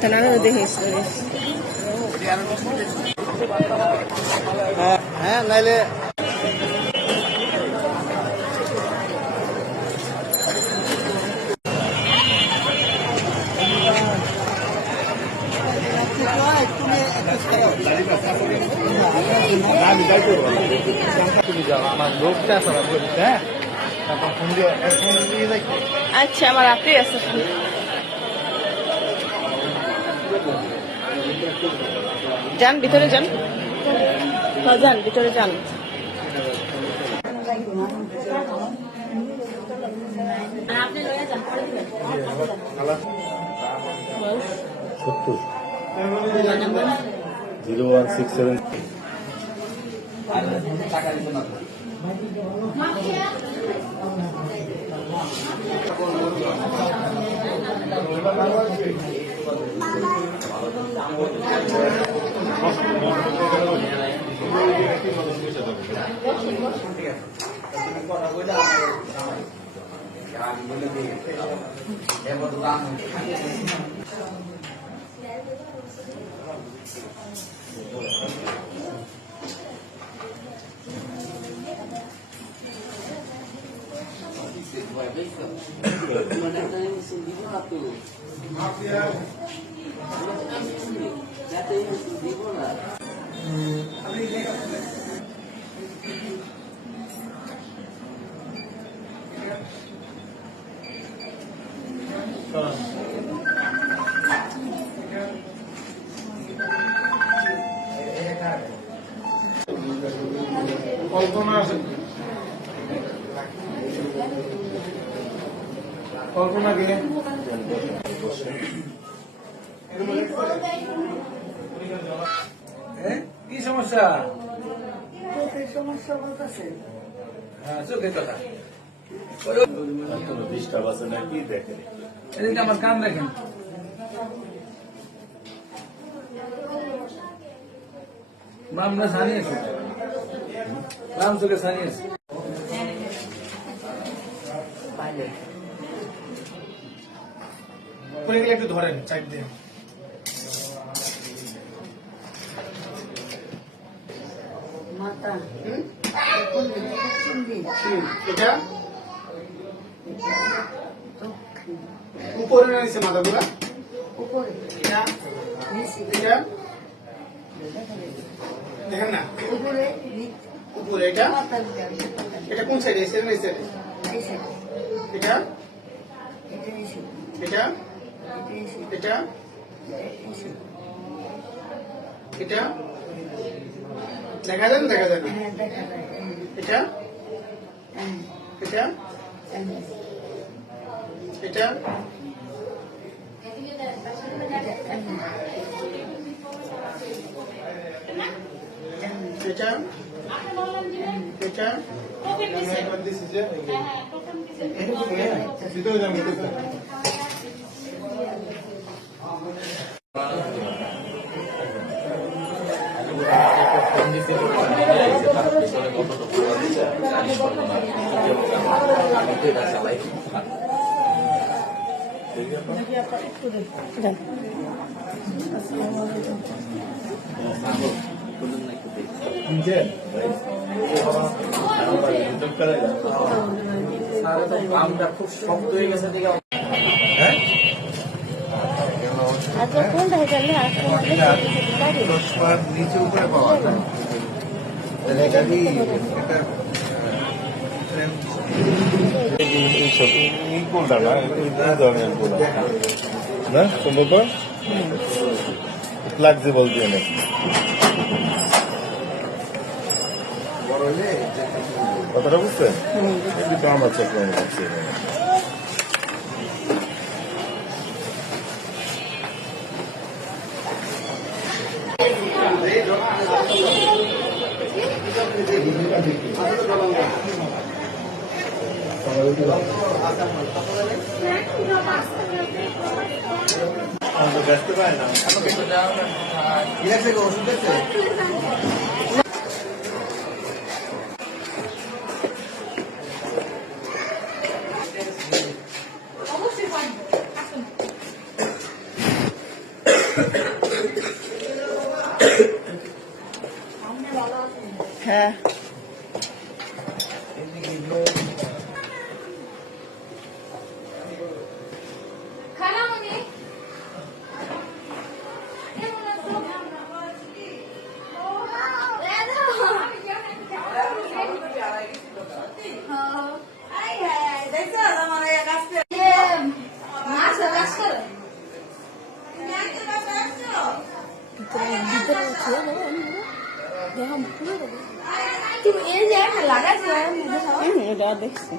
Tanano de historias. নাইলে আমার লোকটা আছে হ্যাঁ আচ্ছা আমার রাত্রি আছে যান ভিতরে যান যান ভিতরে যান কল্পনা আছে কল্পনা গেলে কি সমস্যা হ্যাঁ চোখের কথা ডিস্টার্ব আছে নাকি দেখেন এদিকে আমার কান দেখেন আমরা জানিয়েছি রাম চোখে জানিয়েছি একটু ধরেন সাইড দিয়ে এটা উপরে নিচে মাথাগুলা উপরে দেখেন না উপরে এটা এটা কোন সাইডে এসে না এসে এটা এটা এটা এটা দেখা যায় না দেখা যায় না এটা এটা এটা এটা এটা আমটা খুব শক্ত হয়ে গেছে দিকে হ্যাঁ আচ্ছা কোন ধারে নিচে উপরে পাওয়া যায় এটা কি কোনটা না ধরনের না সম্ভব ফ্লেক্সিবল দিয়ে নাকি কথাটা বুঝছেন তো আমার চক্র বুঝছে ব্যস্ত পায় না ওষুধ আছে হ্যাঁ এটা দেখছি